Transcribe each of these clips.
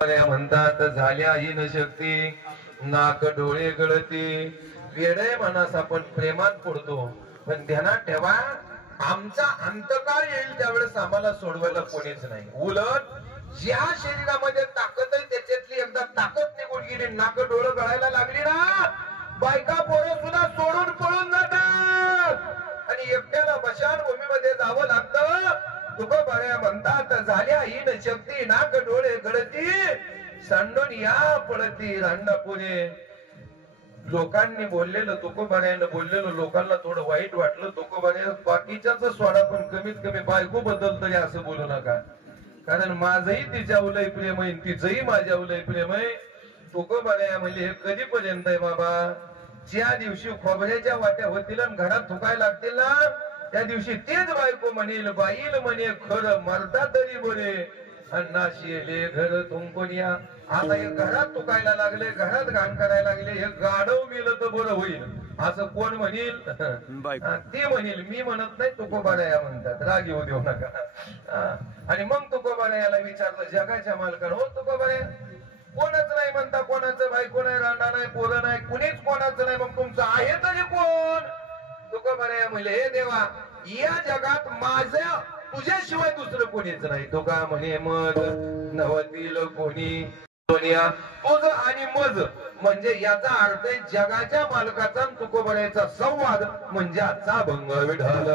म्हणतात झाल्या ही न शक्ती नाक डोळे गळती. वेडे माणूस आपण प्रेमात पडतो, पण ध्यानात ठेवा आमचा अंतकाळ येईल त्यावेळेस आम्हाला सोडवायला कोणीच नाही. उलट ज्या शरीरामध्ये ताकद आहे त्याच्यातली एकदा ताकद निघून गेली, नाक डोळं गळायला लागली ना, बायका पोरं सुद्धा सोडून पळून जातात आणि एकट्याला भूमीमध्ये जावं लागतं. तुकोबाऱ्या म्हणतात झाल्या ही न शक्ती नाक डोळे गळती, सांडून या पळती रांडापुरे. लोकांनी बोललेलं, तुकोबाऱ्यानं बोललेलं लोकांना थोडं वाईट वाटलं. तुकोबाऱ्या बाकीच्याच सोडा, पण कमीत कमी बायको बद्दल तरी असं बोलू नका, कारण माझंही तिच्यावर लय प्रेम आहे, तिचंही माझ्यावर लय प्रेम आहे. तुकोबाऱ्या म्हणजे हे कधीपर्यंत आहे बाबा? ज्या दिवशी खोबऱ्याच्या वाट्या होतील आणि घरात थुकायला लागतील ना, त्या दिवशी तेच बायको म्हणेल, बाईल म्हणे खरं मरता तरी बरे अन्नाशिले घर तुमकोन या. आता हे घरात तुकायला लागले, घरात घाण करायला लागले, हे गाढव मेलं तर बरं होईल असं कोण म्हणेल? ते म्हणेल, मी म्हणत नाही. तुकोबाऱ्या म्हणतात, राग येऊ देऊ नका. आणि मग तुकोबाऱ्याला विचारलं जगाच्या मालकानं, हो तुकोबाऱ्या कोणच नाही म्हणता, कोणाचं बायको नाही, रांडा नाही, पोरं नाही, कुणीच कोणाचं नाही, मग तुमचं आहे तरी कोण? तुकोबाऱ्या म्हणले, हे देवा या जगात माझ्या तुझ्याशिवाय दुसरं कोणीच नाही. तो का म्हणे मग नवतील कोणी सोनिया तुझ आणि मज, म्हणजे याचा अर्थ जगाच्या मालकाचा तुकोबाऱ्याचा संवाद म्हणजे आजचा अभंग विठ्ठल.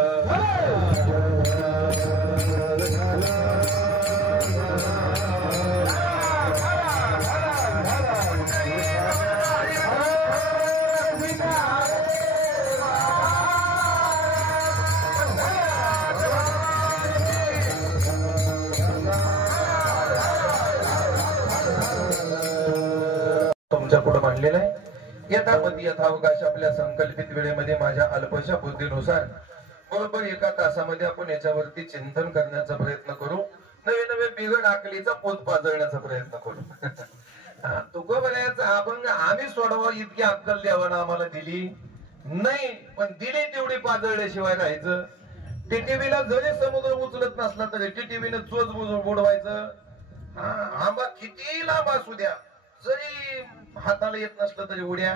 तुमच्या पुढे मांडलेला आहे. यथामती यथावकाश आपल्या संकल्पित वेळेमध्ये माझ्या अल्पशा बुद्धीनुसार बरोबर 1 तासामध्ये आपण याच्यावरती चिंतन करण्याचा प्रयत्न करू. नवे नवे बिघड आकलीचा पोत पाजळण्याचा प्रयत्न करू. तुकोबाऱ्याचा अभंग आम्ही सोडवा इतकी अक्कल देवानं आम्हाला दिली नाही, पण दिली तेवढी पाजळल्याशिवाय राहायचं. टीटीव्हीला जरी समुद्र उचलत नसला तरी टीटीव्हीने चोच बुडवायचं. आंबा किती लांब असू द्या, जरी हाताला येत नसलं तरी उड्या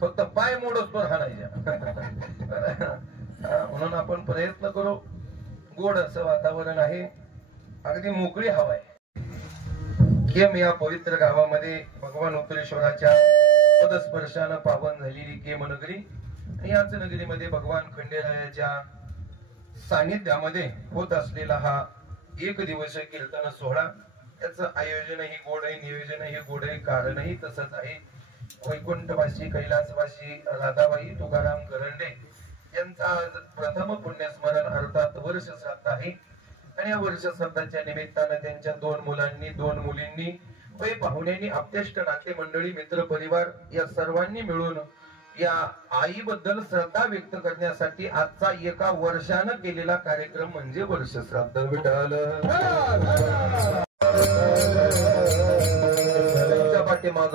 फक्त पाय मोडच तर हाणायच्या. म्हणून आपण प्रयत्न करू. गोड असं वातावरण आहे, अगदी मोकळी हवा आहे. केम या पवित्र गावामध्ये भगवान उपरेश्वराच्या पदस्पर्शानं पावन झालेली केम नगरी, याच नगरीमध्ये भगवान खंडेरायाच्या सानिध्यामध्ये होत असलेला हा 1 दिवसीय कीर्तन सोहळा. त्याचं आयोजनही गोड आहे, नियोजनही गोड आहे, कारणही तसंच आहे. वैकुंठवासी कैलासवासी राधाबाई तुकाराम करंडे यांचा आज प्रथम पुण्यस्मरण अर्थात वर्ष श्राद्ध आहे. आणि या वर्ष श्राद्धाच्या निमित्तानं त्यांच्या 2 मुलांनी, 2 मुलींनी, वै पाहुण्यांनी, आप्तेष्ट नाते मंडळी, मित्र परिवार या सर्वांनी मिळून या आईबद्दल श्रद्धा व्यक्त करण्यासाठी आजचा 1 वर्षानं केलेला कार्यक्रम म्हणजे वर्ष श्राद्ध विठ्ठल. त्यांच्या पाठीमाग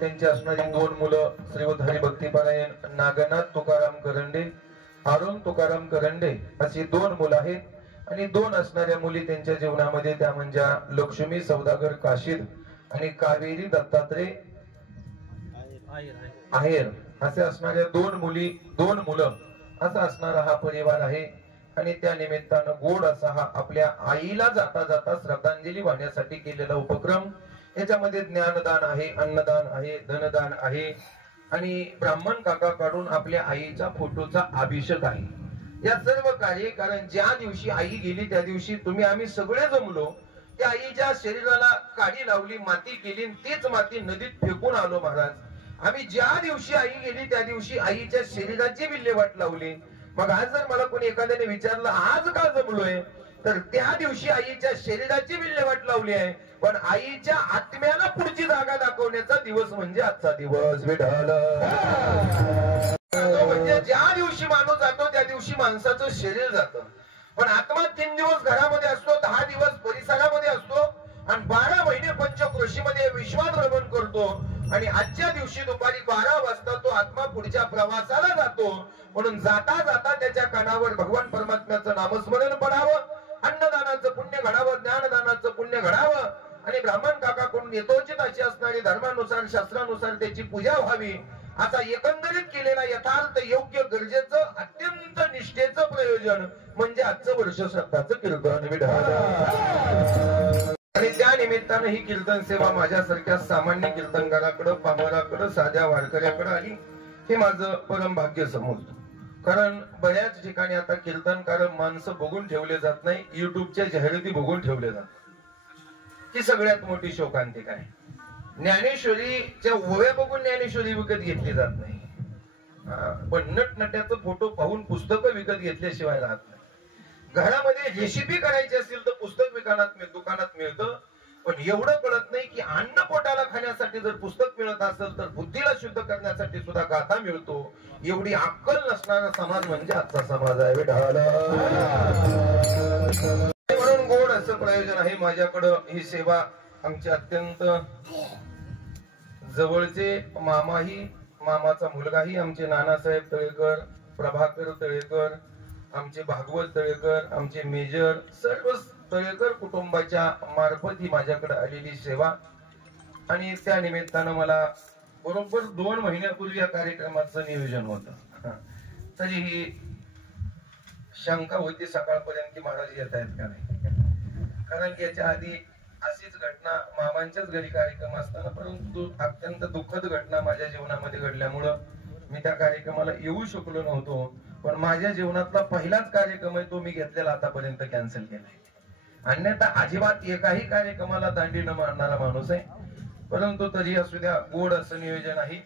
त्यांची असणारी 2 मुलं श्रीवधारी भक्तीपरायण नागनाथ तुकाराम करंडे, अरुण तुकाराम करंडे अशी 2 मुलं आहेत. आणि 2 असणाऱ्या मुली त्यांच्या जीवनामध्ये, त्या म्हणजे लक्ष्मी सौदागर काशीद आणि कावेरी दत्तात्रय आहेर असे असणाऱ्या 2 मुली, 2 मुलं असा असणारा हा परिवार आहे. आणि त्या निमित्तानं गोड असा हा आपल्या आईला जाता जाता श्रद्धांजली वाहण्यासाठी केलेला उपक्रम. याच्यामध्ये ज्ञानदान आहे, अन्नदान आहे, धनदान आहे आणि ब्राह्मण काका काढून आपल्या आईच्या फोटोचा अभिषेक आहे. या सर्व कार्य, कारण ज्या दिवशी आई गेली त्या दिवशी तुम्ही आम्ही सगळे जमलो, त्या आईच्या शरीराला काडी लावली, माती केली, तीच माती नदीत फेकून आलो महाराज. आम्ही ज्या दिवशी आई गेली त्या दिवशी आईच्या शरीराची विल्हेवाट लावली. मग आज जर मला कोणी एखाद्याने विचारलं आज का जमलोय, तर त्या दिवशी आईच्या शरीराची विल्हेवाट लावली आहे, पण आईच्या आत्म्याला पुढची जागा दाखवण्याचा दिवस म्हणजे आजचा दिवस विठ्ठल. म्हणजे ज्या दिवशी माणूस जातो त्या दिवशी माणसाचं शरीर जातं, पण आत्मा 3 दिवस घरामध्ये असतो, 10 दिवस परिसरामध्ये असतो आणि 12 महिने पंचक्रोशीमध्ये विश्वात भ्रमण करतो. आणि आजच्या दिवशी दुपारी 12 वाजता तो आत्मा पुढच्या प्रवासाला जातो. म्हणून जाता जाता त्याच्या कानावर भगवान परमात्म्याचं नामस्मरण पडावं, अन्नदानाचं पुण्य घडावं, ज्ञानदानाचं पुण्य घडावं आणि ब्राह्मण काका कोण यथोचित अशी असणारी धर्मानुसार शास्त्रानुसार त्याची पूजा व्हावी असा एकंदरीत केलेला यथार्थ योग्य गरजेचं अत्यंत निष्ठेचं प्रयोजन म्हणजे आजचं वर्ष श्राद्धाचं कीर्तन विधान. आणि त्या निमित्तानं ही कीर्तन सेवा माझ्यासारख्या सामान्य कीर्तनकाराकडे पामराकडे साध्या वारकऱ्याकडे आली हे माझं परम भाग्य समजतो. कारण बऱ्याच ठिकाणी आता कीर्तनकार माणसं बघून ठेवले जात नाही, युट्यूबच्या जाहिराती बघून ठेवले जातात. ही सगळ्यात मोठी शोकांतिका आहे. ज्ञानेश्वरीच्या ओव्या बघून ज्ञानेश्वरी विकत घेतली जात नाही, पण नटनट्याचं फोटो पाहून पुस्तकं विकत घेतल्याशिवाय राहत नाही. घरामध्ये रेसिपी करायची असेल तर पुस्तक दुकानात मिळतं, पण एवढं कळत नाही की अन्न पोटाला खाण्यासाठी जर पुस्तक मिळत असेल तर बुद्धीला शुद्ध करण्यासाठी सुद्धा गाथा मिळतो. एवढी अक्कल नसणारा समाज म्हणजे आजचा समाज आहे. म्हणून गोड असं प्रयोजन आहे माझ्याकडं. ही सेवा आमची अत्यंत जवळचे मामाही, मामाचा मुलगाही आमचे नानासाहेब तळेकर, प्रभाकर तळेकर, आमचे भागवत तळेकर, आमचे मेजर, सर्व तळेकर कुटुंबाच्या मार्फत ही माझ्याकडे आलेली सेवा. आणि त्या निमित्तानं मला बरोबर 2 महिन्यापूर्वी या कार्यक्रमाचं नियोजन होतं. तरीही शंका होती सकाळपर्यंत की महाराज येत आहेत का नाही. कारण याच्या आधी अशीच घटना मामांच्याच घरी कार्यक्रम असताना, परंतु अत्यंत दुःखद घटना माझ्या जीवनामध्ये घडल्यामुळं मी त्या कार्यक्रमाला येऊ शकलो नव्हतो. पण माझ्या जीवनातला पहिलाच कार्यक्रम आहे तो मी घेतलेला आतापर्यंत कॅन्सल केलाय. अन्यथा अजिबात एकाही कार्यक्रमाला दांडी न मारणारा माणूस आहे. परंतु तरी असू द्या, गोड असं नियोजन आहे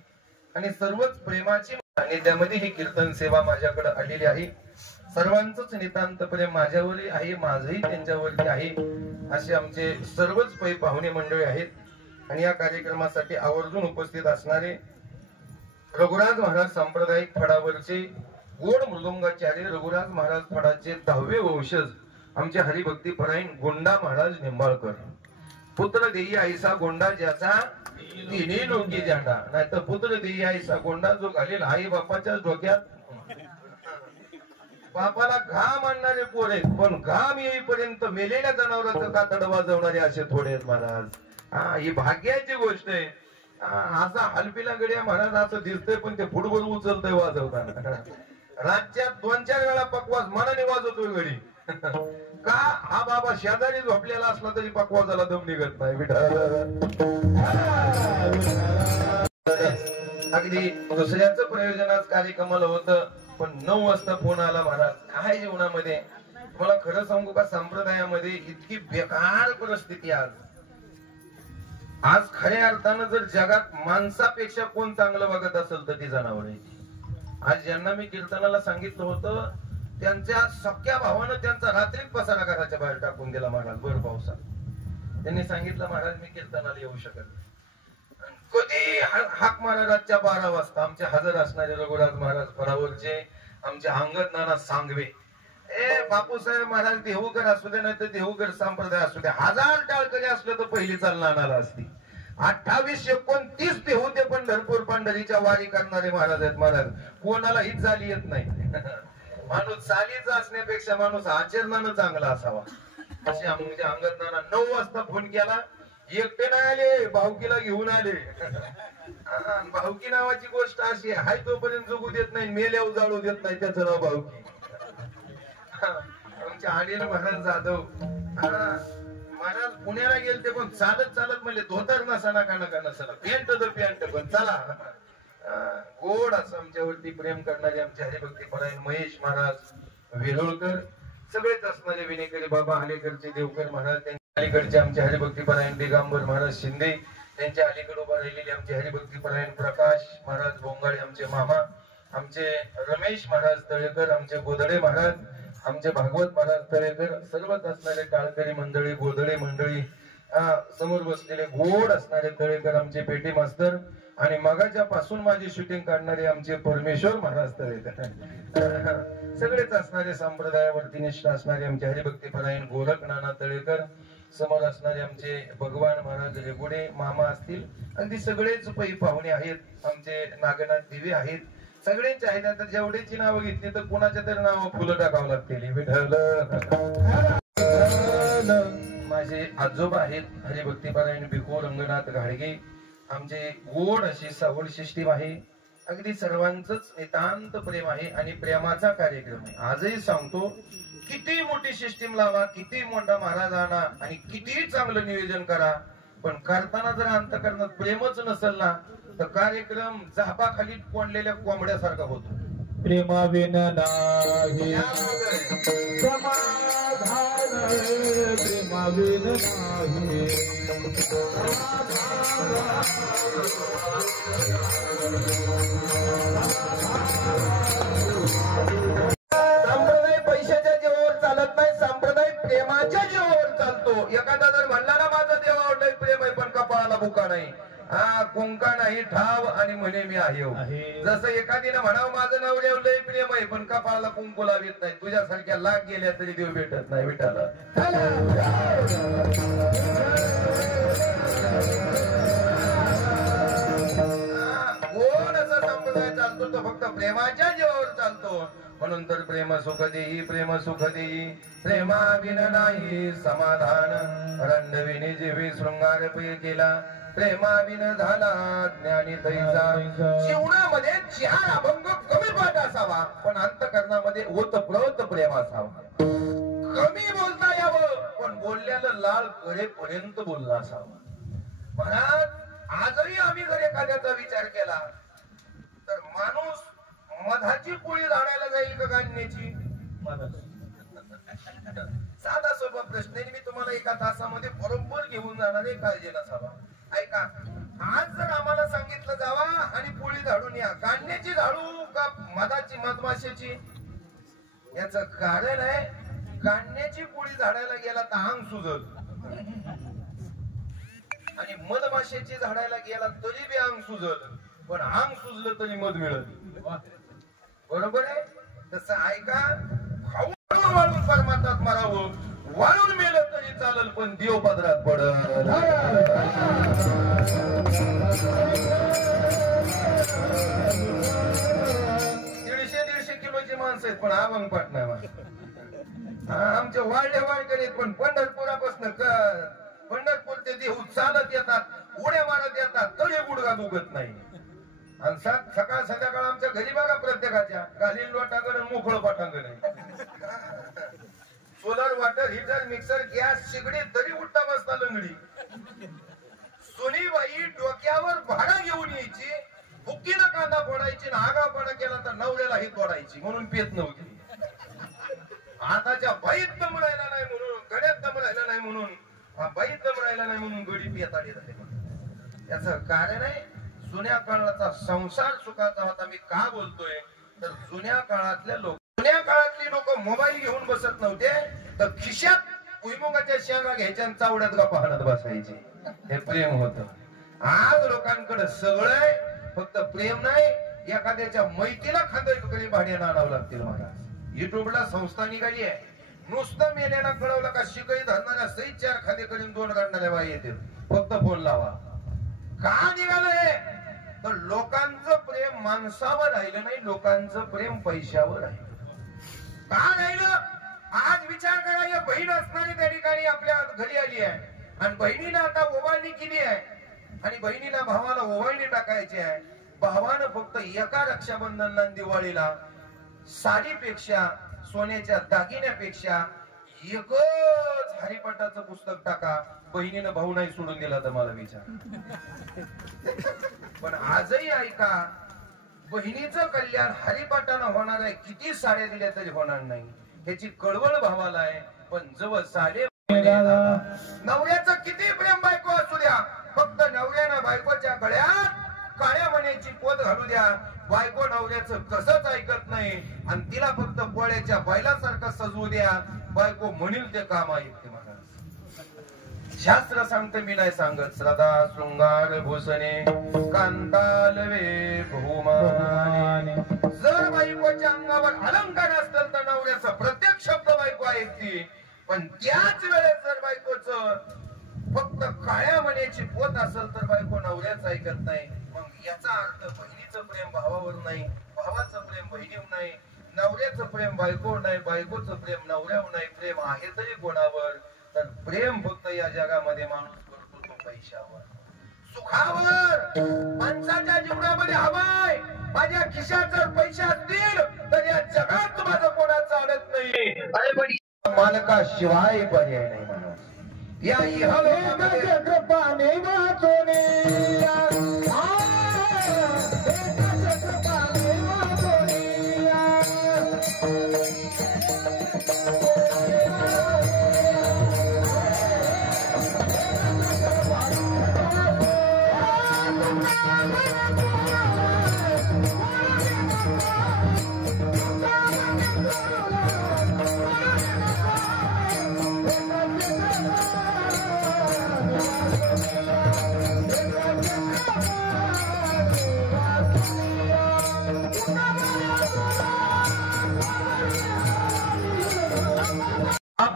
आणि सर्वच प्रेमाची आणि त्यामध्ये ही कीर्तन सेवा माझ्याकडे आलेली आहे. सर्वांचंच नितांत प्रेम माझ्यावरही आहे, माझंही त्यांच्यावरती आहे. असे आमचे सर्वच पाहुणे मंडळी आहेत. आणि या कार्यक्रमासाठी आवर्जून उपस्थित असणारे रघुराज महाराज सांप्रदायिक फडावरचे गोड मृदुंगाचार्य रघुराज महाराज फडाचे 10वे वंशज आमचे हरिभक्ती परायण गोंडा महाराज निंबाळकर. पुत्र देई आईसा गोंडा ज्याचा तिन्ही लोकी जांडा. नाही तर पुत्र देई आईसा गोंडा जो घालेल आई बापाच्या डोक्यात. बापाला घाम आणणारे पोर आहेत, पण घाम येईपर्यंत मेलेल्या जनावरांचं कातड वाजवणारे असे थोडे आहेत महाराज. ही भाग्याची गोष्ट आहे. असा हलपीला गड्या महाराज असं दिसतंय, पण ते फुटबॉल उचलतोय वाजवताना. राज्यात 2-4 वेळा पकवास मनाने वाजवतोय घडी. का हा बाबा शेजारी झोपलेला असला तरी पकवासाला दम निघत नाही. अगदी दुसऱ्याचं प्रयोजन आज कार्यक्रमाला होतं, पण 9 वाजता फोन आला. महाराज काय जीवनामध्ये मला खरं सांगू का, संप्रदायामध्ये इतकी बेकार परिस्थिती आज खऱ्या अर्थानं जर जगात माणसापेक्षा कोण चांगलं वागत असेल तर ती जनावर आहे. आज ज्यांना मी कीर्तनाला सांगितलं होतं त्यांच्या सख्या भावानं त्यांचा रात्रीत पसारा घराच्या बाहेर टाकून दिला महाराज भर पावसात. त्यांनी सांगितलं महाराज मी कीर्तनाला येऊ शकत. कधी हाक मारा रातच्या 12 वाजता. आमचे हजर असणारे रघुराज महाराज फडावरचे आमचे अंगद नाना सांगवे, बापूसाहेब महाराज देहूकर असू दे नाही तर देहूकर संप्रदाय असू दे, 1000 टाळकरी असलं तर पहिली चाल नानाला असती. 28-29 देहू ते पंढरपूर पंढरीच्या वारी करणारे महाराज आहेत. महाराज कोणाला हीच झाली येत नाही. माणूस चालीचा असण्यापेक्षा माणूस आचरणानं चांगला असावा. असे आमचे अंगद नाना 9 वाजता फोन केला. एकटे नाही आले, भाऊकीला घेऊन आले. भाऊकी नावाची गोष्ट अशी आहे, हाय तोपर्यंत जगू देत नाही, मेल्यावर जाळू देत नाही, त्याचं नाव भाऊकी. आमचे अनिल महाराज जाधव महाराज पुण्याला गेलते, पण चालत चालत म्हणले धोतर नसाना का नका नसाना, पॅन्ट तर पॅन्ट, पण चला. गोड असं आमच्यावरती प्रेम करणारे आमचे हरिभक्ती परायण महेश महाराज वेलोळकर, सगळेच असणारे विनेकरी बाबा हालेकरचे देवकर महाराज, त्यांच्या अलीकडचे आमचे हरिभक्ती परायण दिगंबर महाराज शिंदे, त्यांच्या अलीकडे उभा राहिलेले आमचे हरिभक्ती परायण प्रकाश महाराज बोंगाळे, आमचे मामा आमचे रमेश महाराज तळेकर, आमचे गोदडे महाराज, आमचे भागवत महाराज तळेकर, सर्वच असणारे टाळकरी मंडळी, गोदडे मंडळी, समोर बसलेले गोड असणारे तळेकर आमचे पेटी मास्तर, आणि मगाच्या पासून माझी शूटिंग काढणारे आमचे परमेश्वर महाराज तळेकर, सगळेच असणारे संप्रदायावरती निष्ठ असणारे आमचे हरिभक्ती परायण गोरख नाना तळेकर, समोर असणारे आमचे भगवान महाराज रेगुडे मामा असतील, अगदी सगळेच पै पाहुणे आहेत. आमचे नागनाथ दिवे आहेत, सगळ्यांचे आहेत. आता जेवढ्याची नावं घेतली तर कोणाच्या तरी नाव फुलं टाकावं लागतील. विठ्ठल माझे आजोबा आहेत हरिभक्तीपरायण भिको रंगनाथ घाडगे. आमचे गोड अशी सवड सिस्टीम आहे. अगदी सर्वांचंच नितांत प्रेम आहे आणि प्रेमाचा कार्यक्रम आहे. आजही सांगतो, किती मोठी सिस्टीम लावा, किती मोठा महाराज आणा आणि किती चांगलं नियोजन करा, पण करताना जर अंतःकरणात प्रेमच नसेल ना तर कार्यक्रम झापाखाली कोंडलेल्या कोंबड्यासारखा होतो. प्रेमाविन नाही समाधान, प्रेमाविन नाही संप्रदाय पैशाच्या जीवावर चालत नाही, संप्रदाय प्रेमाच्या जीवावर चालतो. एखादा जर म्हणला ना माझं देवावर लय प्रेम आहे पण कपाळाला बुका नाही, हा कुंका नाही ठाव आणि म्हणे मी आहे. जसं एखादीनं म्हणावं माझं नवऱ्यावर लय प्रेम आहे पण कपाळाला कुंकू लावित नाही, तुझ्यासारख्या लाख गेल्या तरी देव भेटत नाही विठाला. कोण असा संप्रदाय चालतो तो फक्त प्रेमाच्या जीवावर चालतो. म्हणून तर प्रेम सुख देई, प्रेम सुख देई, प्रेमाविन नाही समाधान, रंडविने जीवी शृंगार पे केला, प्रेमाविन झाला ज्ञानी तैसा. जीवनामध्ये चार अभंग कमी पाठ असावा पण अंतःकरणामध्ये ओतप्रोत प्रेम असावा. कमी बोलता यावं पण बोलल्याला लाळ कळेपर्यंत बोलला असावा. महाराज आजही आम्ही जर एखाद्याचा विचार केला तर माणूस मधाची पोळी झाडायला जाईल का गाण्याची? साधा सोपा प्रश्न आहे. मी तुम्हाला एका तासामध्ये बरोबर घेऊन जाणार आहे, काळजी नसावा. ऐका, आज जर आम्हाला सांगितलं जावा आणि पोळी झाडून या, गाण्याची झाडू का मधाची मधमाशाची? याच कारण आहे, गाण्याची पोळी झाडायला गेला तर अंग सुजल आणि मधमाशाची झाडायला गेला तरी बी अंग सुजल, पण अंग सुजलं तरी मध मिळत. बरोबर आहे? तसं ऐका, खाऊन वाळून परमात्मात मरावं, वाळून मेलं तरी चालल पण देव पदरात पडल. दीडशे किलोची माणसं आहेत पण अभंग पाठ नाही. आमचे वाढले वाढकडे पण पंढरपुरापासून पंढरपूर ते देऊ चालत येतात, उड्या मारत येतात तरी गुडघा दुखत नाही. आणि सकाळ संध्याकाळ आमच्या घरी बघा प्रत्येकाच्या गालील लोटांगण मोकळं पाटांगण आहे. Solar water heater mixer gas शिगडी तरी उठता बसता लंगडी. सोनीबाई डोक्यावर भाडा घेऊन यायची, बुक्कीनं कांदा फोडायची, आगापणा केला तर नवऱ्यालाही तोडायची म्हणून पेत नव्हती. आताच्या बाईत दम राहिला नाही म्हणून, गड्यात दम राहिला नाही म्हणून, बाईत दम राहिला नाही म्हणून गडी पियाताडी झाले. याचं कारण आहे, जुन्या काळाचा संसार सुखाचा होता. मी का बोलतोय तर जुन्या काळातली लोक मोबाईल घेऊन बसत नव्हते तर खिशात भुईमुगाच्या शेंगा घ्यायच्या आणि चावड्यात गप्पा हाणत बसायचे. हे प्रेम होत. आज लोकांकडे सगळं आहे, फक्त प्रेम नाही. एखाद्याच्या मैतीला खांद्याकडे भाड्यानं आणावं लागतील. महाराज युट्यूबला संस्था निघाली आहे, नुसतं मेल्यानं कळवलं का शिकई धरणाऱ्या सहित 4 खांदेकडे 2 काढणाऱ्या बाई येतील, फक्त फोन लावा. का निघालंय तर लोकांचं प्रेम माणसावर राहिलं नाही, लोकांचं प्रेम पैशावर आहे. का राहिलं? आज विचार करा, या बहीण असणारी त्या ठिकाणी आपल्या घरी आली आहे आणि बहिणीला आता ओवाळणी केली आहे आणि बहिणीला भावाला ओवाळणी टाकायची आहे. भावानं फक्त एका रक्षाबंधनला दिवाळीला साडीपेक्षा, सोन्याच्या दागिन्यापेक्षा एकच हरिपाठाचं पुस्तक टाका. बहिणीनं भाऊ नाही सोडून दिला तर मला विचार. पण आजही ऐका, बहिणीचं कल्याण हरिपाठानं होणार आहे. किती साड्या दिल्या तरी होणार नाही, ह्याची कळवळ भावाला आहे. पण जवळ साडे नवऱ्याचं किती प्रेम बायको असू द्या, फक्त नवऱ्यानं बायकोच्या गळ्यात काळ्या मण्याची पोत घालू द्या, बायको नवऱ्याचं कसंच ऐकत नाही आणि तिला फक्त पोळ्याच्या बैलासारखं सजवू द्या, बायको म्हणील ते काम ऐकते. शास्त्र सांगते, मी नाही सांगत. श्रद्धा शृंगार भूषणे कांतालवे बहुमाने. जर बायकोच्या अंगावर अलंकार असतील तर नवऱ्याचा प्रत्येक शब्द बायको ऐकते, पण त्याच वेळेस जर बायकोचं फक्त काळ्या मण्याची पोत असेल तर बायको नवऱ्याच ऐकत नाही. मग याचा अर्थ बहिणीचं प्रेम भावावर नाही, भावाचं प्रेम बहिणीवर नाही, नवऱ्याचं प्रेम बायकोवर नाही, बायकोचं प्रेम नवऱ्यावर नाही. प्रेम आहे तरी कोणावर? तर प्रेम फक्त या जगामध्ये माणूस करतो तो पैशावर, सुखावर. माणसाच्या जीवनामध्ये हवाय माझ्या खिशात जर पैसे असतील तर या जगात माझं कोणाचं अडत नाही. अरे पण मालकाशिवाय पर्याय नाही माणूस. या इहलोकामध्ये कृपाने वाचोने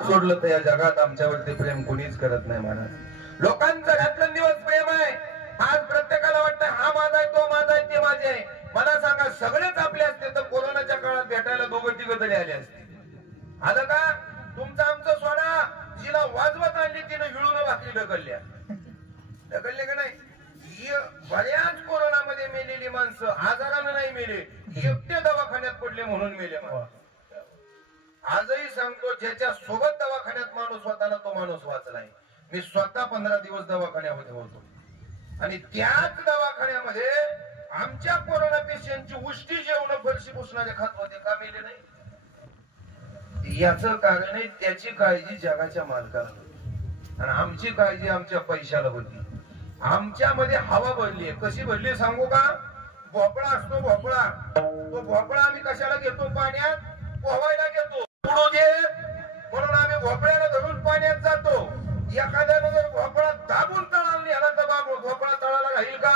सोडलं तर या जगात आमच्यावरती प्रेम कुणीच करत नाही महाराज. लोकांचं रात्रंदिवस प्रेम आहे. आज प्रत्येकाला वाटतं हा माझा आहे, तो माझा आहे, ते माझे आहे. मला सांगा सगळेच आपले असते तर कोरोनाच्या काळात भेटायला दोघं तिघं तरी आले असते. आलं का? तुमचं आमचं सोडा. जिला वाजवत आणली तिनं हिळून भाकरी ढकलल्या, ढकलले का नाही? बऱ्याच कोरोनामध्ये मेलेली माणसं आजारानं नाही मेले, एकटे दवाखान्यात पडले म्हणून मेले. आजही सांगतो ज्याच्या सोबत दवाखान्यात माणूस होता तो माणूस वाचलाय. मी स्वतः 15 दिवस दवाखान्यामध्ये होतो आणि त्याच दवाखान्यामध्ये आमच्या कोरोना पेशंटची उष्टी जेवण फरशी पुसणारे खात होते, का मेले नाही? याचं कारण आहे त्याची काळजी जगाच्या मालकाला होती आणि आमची काळजी आमच्या पैशाला होती. आमच्यामध्ये हवा भरली आहे. कशी भरली सांगू का? भोपळा असतो भोपळा, तो भोपळा आम्ही कशाला घेतो? पाण्यात पोहायला घेतो. उडू दे म्हणून आम्ही भोपळ्याला धरून पाण्यात जातो. एखाद्यानं जर भोपळा दाबून तळाला नेला तर बाबू भोपळा तळाला राहील का?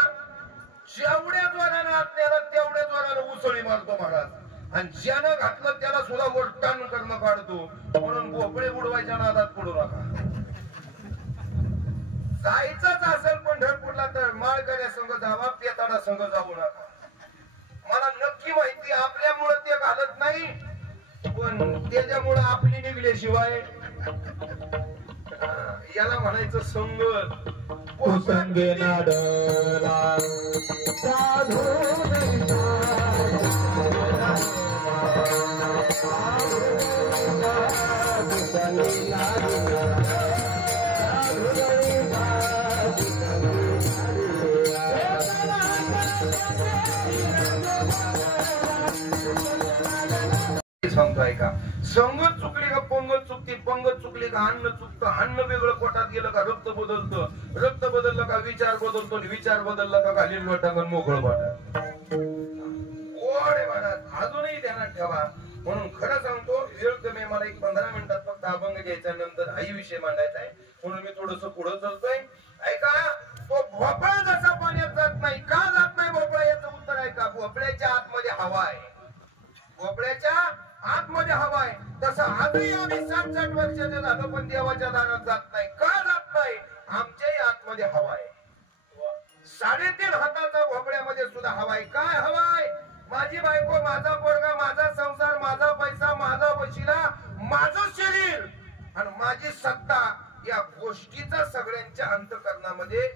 जेवढ्या जोरानं आत नेला तेवढ्या जोरानं उसळी मारतो महाराज. आणि ज्यानं घातलं त्याला सुद्धा वरटाण करणं काढतो. म्हणून भोपळे बुडवायच्या नादात पडू नका. जायचंच असेल पंढरपूरला तर माळकऱ्या संघ जावा, पेताडा संघ जाऊ नका. मला नक्की माहिती आपल्यामुळे ते घालत नाही, पण त्याच्यामुळे आपली निघल्याशिवाय याला म्हणायचं संगत. संगे नाडला साधू सांगतो ऐका. संगत चुकली का पंगत चुकती, पंगत चुकली का अन्न चुकतं, अन्न वेगळं पोटात गेलं का रक्त बदलतं, रक्त बदललं का विचार बदलतो, विचार बदलला का घालील लोटांगण मोकळं पाठा. ओढे महाराज अजूनही ध्यानात ठेवा. म्हणून खरं सांगतो वेळ कमी, मला एक 15 मिनिटात फक्त अभंग घ्यायचा, नंतर आई विषय मांडायचा आहे. म्हणून मी थोडस पुढे चालतोय. ऐका, तो भोपळा जसा पाण्यात जात नाही, का जात नाही भोपळा? याचं उत्तर ऐका. भोपळ्याच्या आतमध्ये हवा आहे, भोपळ्याच्या आतमध्ये हवा आहे. तसं आजही आम्ही 60-60 वर्षाचे झालो पण देवाच्या दारात जात नाही. का जात नाही? आमच्याही आतमध्ये हवा आहे. 3.5 हाताचा भोपळ्यामध्ये सुद्धा हवा आहे. काय हवा आहे? माझी बायको, माझा पोरगा, माझा संसार, माझा पैसा, माझा वशिला, माझं शरीर आणि माझी सत्ता, या गोष्टीचा सगळ्यांच्या अंतःकरणामध्ये